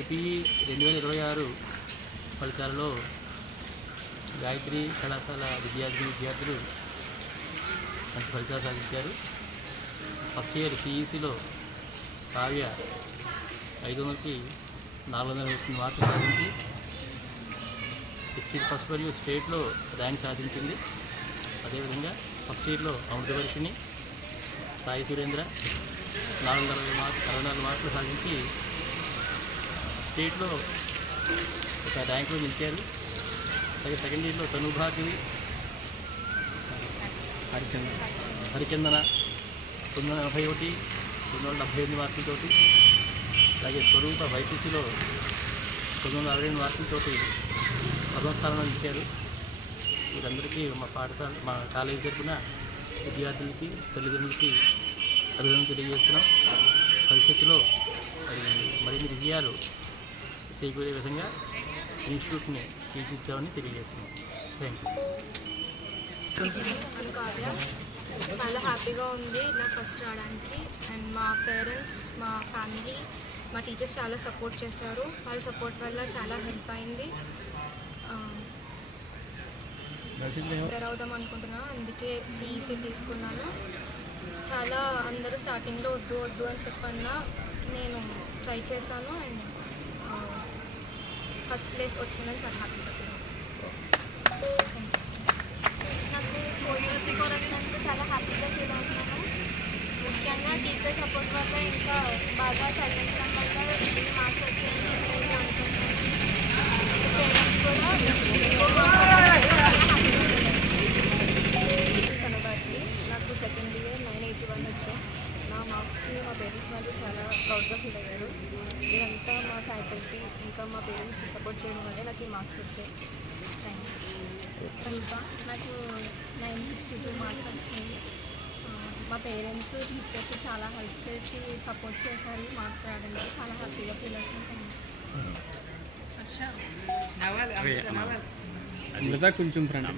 IP 2026 ఫలితాలలో గాయత్రి కళాశాల విద్యార్థులు మంచి ఫలితాలు సాధించారు. ఫస్ట్ ఇయర్ సిఈసిలో కావ్య 500కి 420 మార్కులు సాధించి డిస్ట్రిక్ట్ ఫస్ట్ మరియు స్టేట్లో ర్యాంక్ సాధించింది. అదేవిధంగా ఫస్ట్ ఇయర్లో అమృతవర్షిణి సాయి సురేంద్ర 64 మార్కులు సాధించి స్టేట్లో ఒక ర్యాంకులో నిలిచారు. అలాగే సెకండ్ ఇయర్లో తనుభాగ్యవి హరిచందన 941 278 మార్కులతోటి, అలాగే స్వరూప వైపీసీలో 962 మార్కులతోటి ప్రథమ స్థానంలో నిలిచారు. వీరందరికీ మా కాలేజీ తరఫున విద్యార్థులకి తల్లిదండ్రులకి అభినందనలు తెలియజేస్తున్నాం. భవిష్యత్తులో మరిన్ని విజయాలు చేయకూడే విధంగా ఇన్స్టిట్యూట్ని తీర్చిదిద్దామని తెలియజేస్తున్నాం. Thank you. చాలా హ్యాపీగా ఉంది ఇలా ఫస్ట్ రావడానికి. అండ్ మా పేరెంట్స్, మా ఫ్యామిలీ, మా టీచర్స్ చాలా సపోర్ట్ చేశారు. వాళ్ళ సపోర్ట్ వల్ల చాలా హెల్ప్ అయింది. ప్రిపేర్ అవుదాం అనుకుంటున్నాను, అందుకే సిఈసి తీసుకున్నాను. చాలా అందరూ స్టార్టింగ్లో వద్దు అని చెప్పన్నా నేను ట్రై చేశాను అండ్ ఫస్ట్ ప్లేస్ వచ్చిందని చాలా హ్యాపీగా ఫీల్ అవుతున్నాను. నాకు 4 years బిఫోర్ వచ్చినందుకు చాలా హ్యాపీగా ఫీల్ అవుతున్నాను. ముఖ్యంగా టీచర్ సపోర్ట్ వల్ల ఇంకా బాగా చదివించడం వల్ల ఎన్ని మార్క్స్ వచ్చాయని చెప్పి అనుకుంటున్నాను. పేరెంట్స్ కూడా కనబడి నాకు సెకండ్ ఇయర్ 981 వచ్చాయి. నా మార్క్స్కి మా పేరెంట్స్ వాళ్ళు చాలా ప్రౌడ్గా ఫీల్ అయ్యారు. ఇదంతా మా ఫ్యాకల్టీ ఇంకా మా పేరెంట్స్ సపోర్ట్ చేయడం వల్లే నాకు ఈ మార్క్స్ వచ్చాయి. Thank you. స్వరూప నాకు 962 మార్క్స్ వచ్చినాయి. మా పేరెంట్స్ టీచర్స్ చాలా హెల్ప్ చేసి సపోర్ట్ చేశారు. మార్క్స్ రావడానికి చాలా హ్యాపీగా ఫీల్ అవుతున్నాను. కొంచెం ఫ్రెండ్